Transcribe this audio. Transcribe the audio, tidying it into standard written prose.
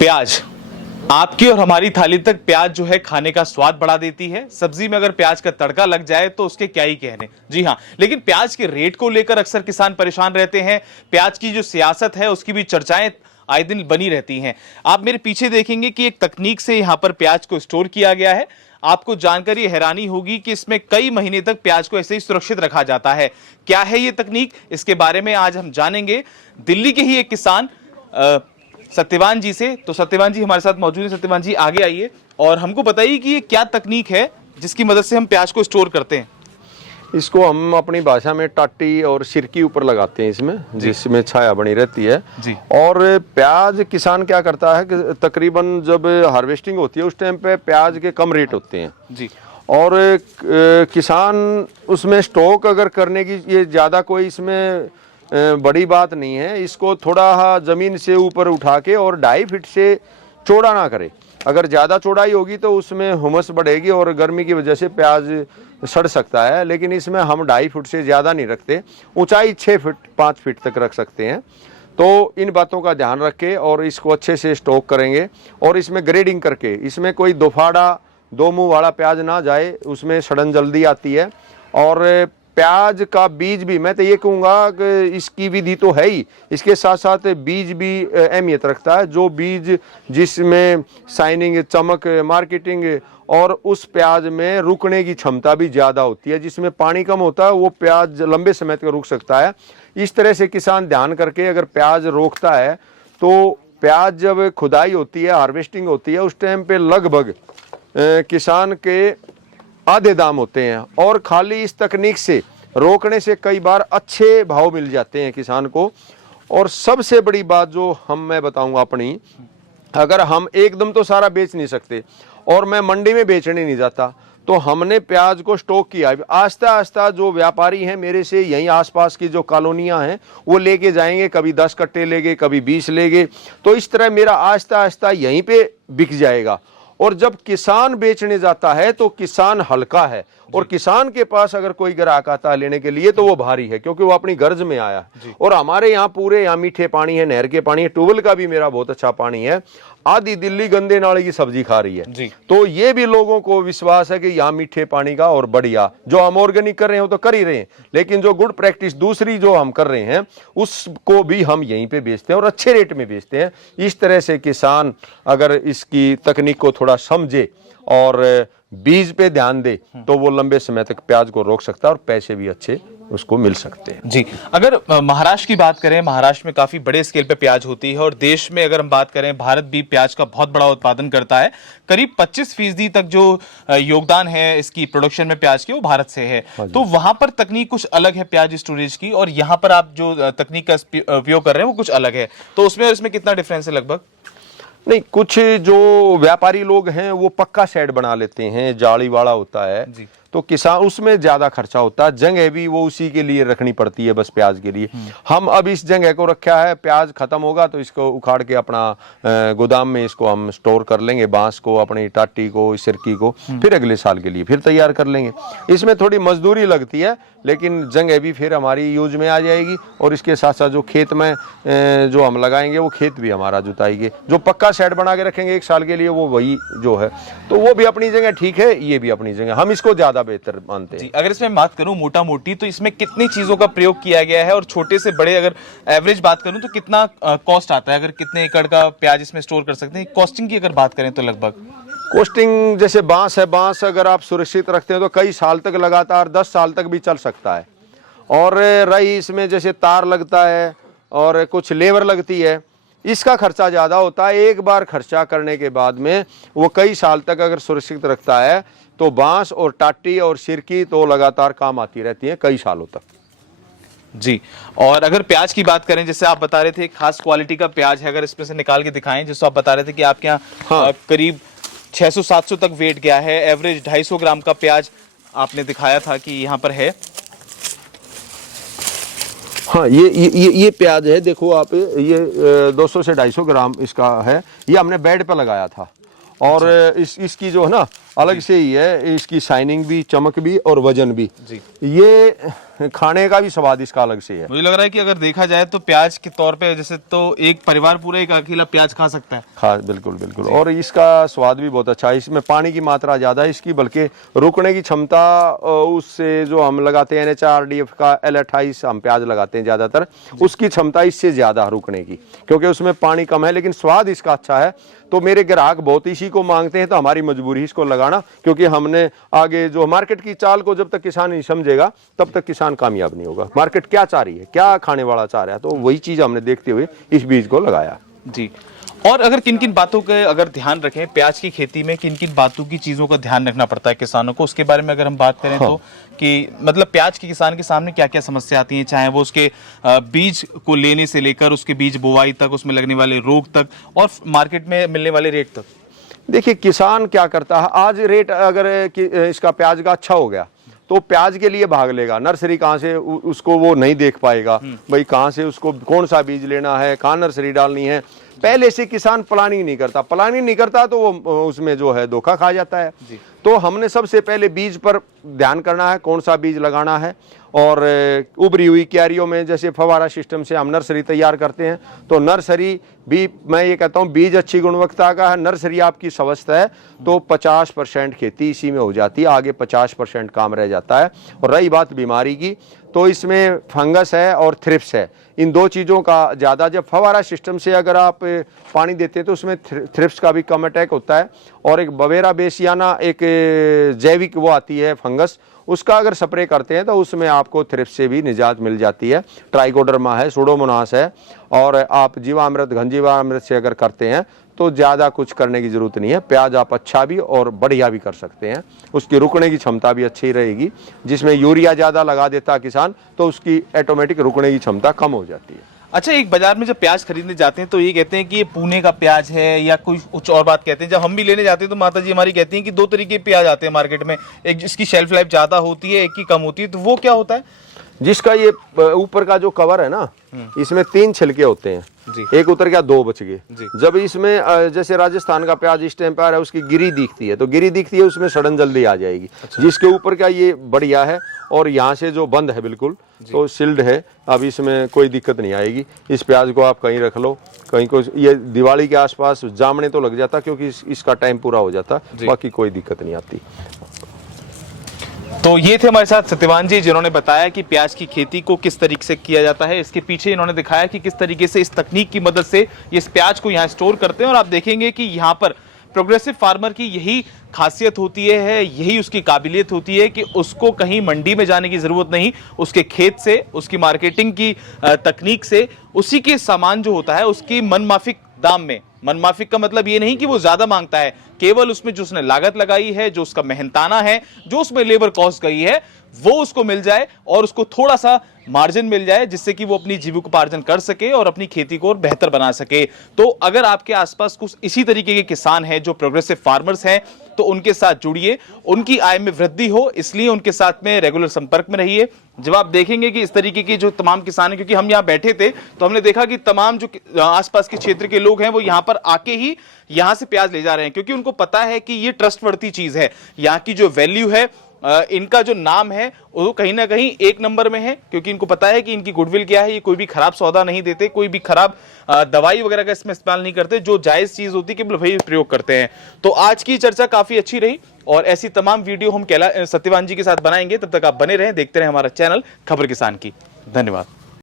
प्याज आपकी और हमारी थाली तक प्याज जो है खाने का स्वाद बढ़ा देती है। सब्जी में अगर प्याज का तड़का लग जाए तो उसके क्या ही कहने। जी हां, लेकिन प्याज के रेट को लेकर अक्सर किसान परेशान रहते हैं। प्याज की जो सियासत है उसकी भी चर्चाएं आए दिन बनी रहती हैं। आप मेरे पीछे देखेंगे कि एक तकनीक से यहां पर प्याज को स्टोर किया गया है। आपको जानकर ये हैरानी होगी कि इसमें कई महीने तक प्याज को ऐसे ही सुरक्षित रखा जाता है। क्या है ये तकनीक, इसके बारे में आज हम जानेंगे दिल्ली के ही एक किसान सत्यवान जी से। तो सत्यवान जी हमारे साथ मौजूद हैं। सत्यवान जी आगे आइए और हमको बताइए कि ये क्या तकनीक है जिसकी मदद से हम प्याज को स्टोर करते हैं। इसको हम अपनी भाषा में टाटी और सिरकी ऊपर लगाते हैं इसमें, जिसमें छाया बनी रहती है जी। और प्याज किसान क्या करता है कि तकरीबन जब हार्वेस्टिंग होती है उस टाइम पे प्याज के कम रेट होते हैं जी। और किसान उसमें स्टॉक अगर करने की ये ज़्यादा कोई इसमें बड़ी बात नहीं है। इसको थोड़ा ज़मीन से ऊपर उठा के और 2.5 फीट से चौड़ा ना करे। अगर ज़्यादा चौड़ाई होगी तो उसमें हुमस बढ़ेगी और गर्मी की वजह से प्याज सड़ सकता है। लेकिन इसमें हम 2.5 फुट से ज़्यादा नहीं रखते, ऊंचाई 6 फीट 5 फीट तक रख सकते हैं। तो इन बातों का ध्यान रखें और इसको अच्छे से स्टॉक करेंगे और इसमें ग्रेडिंग करके, इसमें कोई दोफाड़ा 2 मुंह वाला प्याज ना जाए, उसमें सड़न जल्दी आती है। और प्याज का बीज भी, मैं तो ये कहूँगा कि इसकी विधि तो है ही, इसके साथ साथ बीज भी अहमियत रखता है। जो बीज जिसमें शाइनिंग, चमक, मार्केटिंग और उस प्याज में रुकने की क्षमता भी ज़्यादा होती है, जिसमें पानी कम होता है वो प्याज लंबे समय तक रुक सकता है। इस तरह से किसान ध्यान करके अगर प्याज रोकता है तो प्याज जब खुदाई होती है, हार्वेस्टिंग होती है, उस टाइम पे लगभग किसान के आधे दाम होते हैं। और खाली इस तकनीक से रोकने से कई बार अच्छे भाव मिल जाते हैं किसान को। और सबसे बड़ी बात जो मैं बताऊंगा अपनी, अगर हम एकदम तो सारा बेच नहीं सकते और मैं मंडी में बेचने नहीं जाता, तो हमने प्याज को स्टॉक किया। आस्ता आस्ता जो व्यापारी हैं मेरे से यहीं आसपास की जो कॉलोनियां हैं वो लेके जाएंगे, कभी 10 कट्टे लेंगे, कभी 20 लेंगे। तो इस तरह मेरा आस्ता आस्ता यहीं पे बिक जाएगा। और जब किसान बेचने जाता है तो किसान हल्का है और किसान के पास अगर कोई ग्राहक आता है लेने के लिए तो वो भारी है, क्योंकि वो अपनी गर्ज में आया है। और हमारे यहाँ पूरे यहाँ मीठे पानी है, नहर के पानी है, ट्यूबवेल का भी मेरा बहुत अच्छा पानी है। आधी दिल्ली गंदे नाले की सब्जी खा रही है। तो ये भी लोगों को विश्वास है कि यहाँ मीठे पानी का और बढ़िया, जो हम ऑर्गेनिक कर रहे हैं वो तो कर ही रहे हैं, लेकिन जो गुड प्रैक्टिस दूसरी जो हम कर रहे हैं उसको भी हम यहीं पे बेचते हैं और अच्छे रेट में बेचते हैं। इस तरह से किसान अगर इसकी तकनीक को थोड़ा समझे और बीज पे ध्यान दे तो वो लंबे समय तक प्याज को रोक सकता है और पैसे भी अच्छे उसको मिल सकते हैं। जी, अगर महाराष्ट्र की बात करें, महाराष्ट्र में काफी बड़े स्केल पे प्याज होती है और देश में अगर हम बात करें, भारत भी प्याज का बहुत बड़ा उत्पादन करता है। करीब 25% तक जो योगदान है इसकी प्रोडक्शन में प्याज के, वो भारत से है। तो वहां पर तकनीक कुछ अलग है प्याज स्टोरेज की, और यहाँ पर आप जो तकनीक का उपयोग कर रहे हैं वो कुछ अलग है। तो उसमें कितना डिफरेंस है लगभग? नहीं, कुछ जो व्यापारी लोग हैं वो पक्का शेड बना लेते हैं, जाली वाला होता है जी। तो किसान उसमें ज्यादा खर्चा होता है, जगह भी वो उसी के लिए रखनी पड़ती है बस प्याज के लिए। हम अब इस जगह को रखा है, प्याज खत्म होगा तो इसको उखाड़ के अपना गोदाम में इसको हम स्टोर कर लेंगे, बांस को, अपनी टाटी को, सिरकी को, फिर अगले साल के लिए फिर तैयार कर लेंगे। इसमें थोड़ी मजदूरी लगती है लेकिन जगह भी फिर हमारी यूज में आ जाएगी और इसके साथ साथ जो खेत में जो हम लगाएंगे वो खेत भी हमारा जुताएंगे। जो पक्का शेड बना के रखेंगे 1 साल के लिए वो वही जो है, तो वो भी अपनी जगह ठीक है, ये भी अपनी जगह, हम इसको ज्यादा बेहतर मानते हैं। अगर इसमें बात करूं मोटा मोटी, तो इसमें कितनी चीजों का प्रयोग किया गया है और छोटे से बड़े अगर एवरेज बात करूं तो कितना कॉस्ट आता है? अगर कितने एकड़ का प्याज इसमें स्टोर कर सकते हैं, कॉस्टिंग की अगर बात करें तो लगभग कॉस्टिंग, जैसे बांस है, बांस अगर आप सुरक्षित रखते हैं तो कई साल तक, लगातार 10 साल तक भी चल सकता है। और रही इसमें जैसे तार लगता है और कुछ लेबर लगती है, इसका खर्चा ज़्यादा होता है। एक बार खर्चा करने के बाद में वो कई साल तक अगर सुरक्षित रखता है तो बांस और टाटी और सिरकी तो लगातार काम आती रहती है कई सालों तक। जी, और अगर प्याज की बात करें, जैसे आप बता रहे थे खास क्वालिटी का प्याज है, अगर इसमें से निकाल के दिखाएं, जिसको आप बता रहे थे कि आपके यहाँ करीब 600-700 तक वेट गया है, एवरेज 250 ग्राम का प्याज आपने दिखाया था कि यहाँ पर है। हाँ, ये प्याज है, देखो आप, ये 200 से 250 ग्राम इसका है। ये हमने बेड पे लगाया था और इसकी जो है ना अलग से ही है, इसकी शाइनिंग भी, चमक भी और वजन भी। जी। ये खाने का भी स्वाद इसका अलग से है। मुझे लग रहा है कि अगर देखा जाए तो प्याज के तौर पे जैसे तो एक परिवार पूरा एक अकेला प्याज खा सकता है। हाँ बिल्कुल बिल्कुल, और इसका स्वाद भी बहुत अच्छा है। इसमें पानी की मात्रा ज़्यादा है इसकी, बल्कि रुकने की क्षमता उससे जो हम लगाते हैं NHRDF का L28 हम प्याज लगाते हैं ज़्यादातर, उसकी क्षमता इससे ज़्यादा रुकने की, क्योंकि उसमें पानी कम है, लेकिन स्वाद इसका अच्छा है। तो मेरे ग्राहक बहुत इसी को मांगते हैं, तो हमारी मजबूरी इसको लगाना, क्योंकि हमने आगे जो मार्केट की चाल को जब तक किसान नहीं समझेगा तब तक किसान कामयाब नहीं होगा। मार्केट क्या चाह रही है, क्या खाने वाला चाह रहा है, तो वही चीज़ हमने देखते हुए इस बीज को लगाया। जी। और अगर किन किन बातों का अगर ध्यान रखें, प्याज की खेती में किन किन बातों की चीज़ों का ध्यान रखना पड़ता है किसानों को, उसके बारे में अगर हम बात करें तो कि मतलब प्याज के किसान के सामने क्या क्या समस्या आती हैं, चाहे वो उसके बीज को लेने से लेकर उसके बीज बुवाई तक, उसमें लगने वाले रोग तक और मार्केट में मिलने वाले रेट तक। देखिए किसान क्या करता है, आज रेट अगर इसका प्याज का अच्छा हो गया तो प्याज के लिए भाग लेगा, नर्सरी कहाँ से उसको वो नहीं देख पाएगा, भाई कहाँ से उसको कौन सा बीज लेना है, कहाँ नर्सरी डालनी है। पहले से किसान प्लानिंग नहीं करता तो वो उसमें जो है धोखा खा जाता है। तो हमने सबसे पहले बीज पर ध्यान करना है, कौन सा बीज लगाना है। और उभरी हुई क्यारियों में जैसे फवारा सिस्टम से हम नर्सरी तैयार करते हैं, तो नर्सरी भी मैं ये कहता हूँ बीज अच्छी गुणवत्ता का है, नर्सरी आपकी स्वस्थ है, तो 50% खेती इसी में हो जाती है, आगे 50% काम रह जाता है। और रही बात बीमारी की, तो इसमें फंगस है और थ्रिप्स है, इन दो चीज़ों का ज़्यादा, जब फवारा सिस्टम से अगर आप पानी देते हैं तो उसमें थ्रिप्स का भी कम अटैक होता है। और एक बवेरा बेसियाना एक जैविक वो आती है फंगस, उसका अगर स्प्रे करते हैं तो उसमें आपको थ्रिप्स से भी निजात मिल जाती है। ट्राइकोडर्मा है, सुडोमोनास है, और आप जीवामृत, घनजीवामृत से अगर करते हैं तो ज़्यादा कुछ करने की ज़रूरत नहीं है। प्याज आप अच्छा भी और बढ़िया भी कर सकते हैं, उसकी रुकने की क्षमता भी अच्छी रहेगी। जिसमें यूरिया ज़्यादा लगा देता किसान तो उसकी ऑटोमेटिक रुकने की क्षमता कम हो जाती है। अच्छा, एक बाजार में जब प्याज खरीदने जाते हैं तो ये कहते हैं कि ये पुणे का प्याज है या कोई कुछ और बात कहते हैं। जब हम भी लेने जाते हैं तो माता जी हमारी कहती हैं कि दो तरीके के प्याज आते हैं मार्केट में, एक जिसकी शेल्फ लाइफ ज़्यादा होती है, एक की कम होती है, तो वो क्या होता है? जिसका ये ऊपर का जो कवर है ना, इसमें 3 छिलके होते हैं, एक उतर गया 2 बच गए। जब इसमें जैसे राजस्थान का प्याज इस टाइम पर है, उसकी गिरी दिखती है, तो गिरी दिखती है उसमें सड़न जल्दी आ जाएगी। अच्छा। जिसके ऊपर का ये बढ़िया है और यहाँ से जो बंद है बिल्कुल तो सील्ड है, अब इसमें कोई दिक्कत नहीं आएगी। इस प्याज को आप कहीं रख लो, कहीं को ये दिवाली के आसपास जामने तो लग जाता क्योंकि इसका टाइम पूरा हो जाता, बाकी कोई दिक्कत नहीं आती। तो ये थे हमारे साथ सत्यवान जी, जिन्होंने बताया कि प्याज की खेती को किस तरीके से किया जाता है। इसके पीछे इन्होंने दिखाया कि किस तरीके से इस तकनीक की मदद से ये इस प्याज को यहाँ स्टोर करते हैं। और आप देखेंगे कि यहाँ पर प्रोग्रेसिव फार्मर की यही खासियत होती है, यही उसकी काबिलियत होती है कि उसको कहीं मंडी में जाने की जरूरत नहीं, उसके खेत से, उसकी मार्केटिंग की तकनीक से, उसी के सामान जो होता है उसकी मनमाफिक दाम में, मनमाफिक का मतलब ये नहीं कि वो ज्यादा मांगता है, केवल उसमें जो उसने लागत लगाई है, जो उसका मेहनताना है, जो उसमें लेबर कॉस्ट गई है, वो उसको मिल जाए और उसको थोड़ा सा मार्जिन मिल जाए, जिससे कि वो अपनी जीविकोपार्जन कर सके और अपनी खेती को और बेहतर बना सके। तो अगर आपके आसपास कुछ इसी तरीके के किसान हैं जो प्रोग्रेसिव फार्मर्स हैं, तो उनके साथ जुड़िए, उनकी आय में वृद्धि हो, इसलिए उनके साथ में रेगुलर संपर्क में रहिए। जब आप देखेंगे कि इस तरीके के जो तमाम किसान हैं, क्योंकि हम यहाँ बैठे थे तो हमने देखा कि तमाम जो आसपास के क्षेत्र के लोग हैं वो यहाँ पर आके ही यहाँ से प्याज ले जा रहे हैं, क्योंकि उनको पता है कि ये ट्रस्टवर्दी चीज है, यहाँ की जो वैल्यू है, इनका जो नाम है वो कहीं ना कहीं 1 नंबर में है, क्योंकि इनको पता है कि इनकी गुडविल क्या है। ये कोई भी खराब सौदा नहीं देते, कोई भी खराब दवाई वगैरह का इसमें इस्तेमाल नहीं करते, जो जायज चीज होती है कि वही प्रयोग करते हैं। तो आज की चर्चा काफी अच्छी रही और ऐसी तमाम वीडियो हम सत्यवान जी के साथ बनाएंगे। तब तक आप बने रहें, देखते रहें हमारा चैनल खबर किसान की। धन्यवाद।